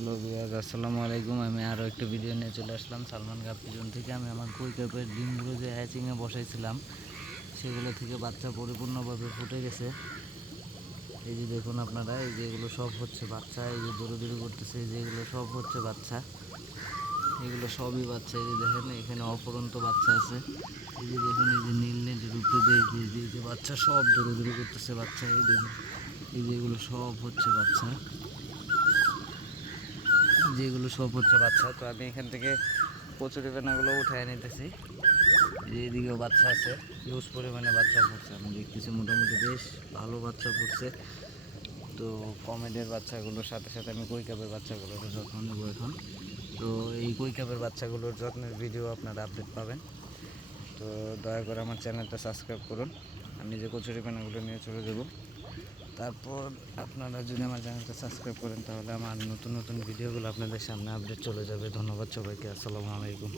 Hello বিয়াজ আসসালামু আলাইকুম। আমি আরও একটা ভিডিও নিয়ে চলে আসলাম, সালমান গাপ পিজন থেকে। আমি আমার কই কাপের ডিমগুলো যে হ্যাচিংয়ে বসাইছিলাম, সেগুলো থেকে বাচ্চা পরিপূর্ণভাবে ফুটে গেছে। এই যে দেখুন আপনারা, এই যে এগুলো সব হচ্ছে বাচ্চা, এই যে দৌড়োদৌড়ি করতেছে, এই যে এগুলো সব হচ্ছে বাচ্চা। এগুলো সবই বাচ্চা, এই যে দেখেন, এখানে অপরন্ত বাচ্চা আছে। এই যে দেখুন, এই যে নীল নেটের উপরে দিয়ে এই যে- বাচ্চা সব দৌড়োদৌড়ি করতেছে, বাচ্চা, এই দেখুন। এই যে এগুলো সব হচ্ছে বাচ্চা। যেগুলো সব হচ্ছে বাচ্চা, তো আমি এখান থেকে কচুরি বেনাগুলো উঠায় নিতেছি। এদিকেও বাচ্চা আছে, হিউজ পরিমাণে বাচ্চা ফুটছে। আমি দেখতেছি মোটামুটি বেশ ভালো বাচ্চা ফুটছে। তো কমেডের বাচ্চাগুলোর সাথে সাথে আমি কই কাপের বাচ্চাগুলোর যত্ন নেব এখন। তো এই কই কাপের বাচ্চাগুলোর যত্নের ভিডিও আপনারা আপডেট পাবেন। তো দয়া করে আমার চ্যানেলটা সাবস্ক্রাইব করুন। আমি যে কচুরি পানাগুলো নিয়ে চলে যাব তারপর আপনারা যদি আমার চ্যানেলটা সাবস্ক্রাইব করেন, তাহলে আমার নতুন নতুন ভিডিওগুলো আপনাদের সামনে আপডেট চলে যাবে। ধন্যবাদ সবাইকে, আসসালামু আলাইকুম।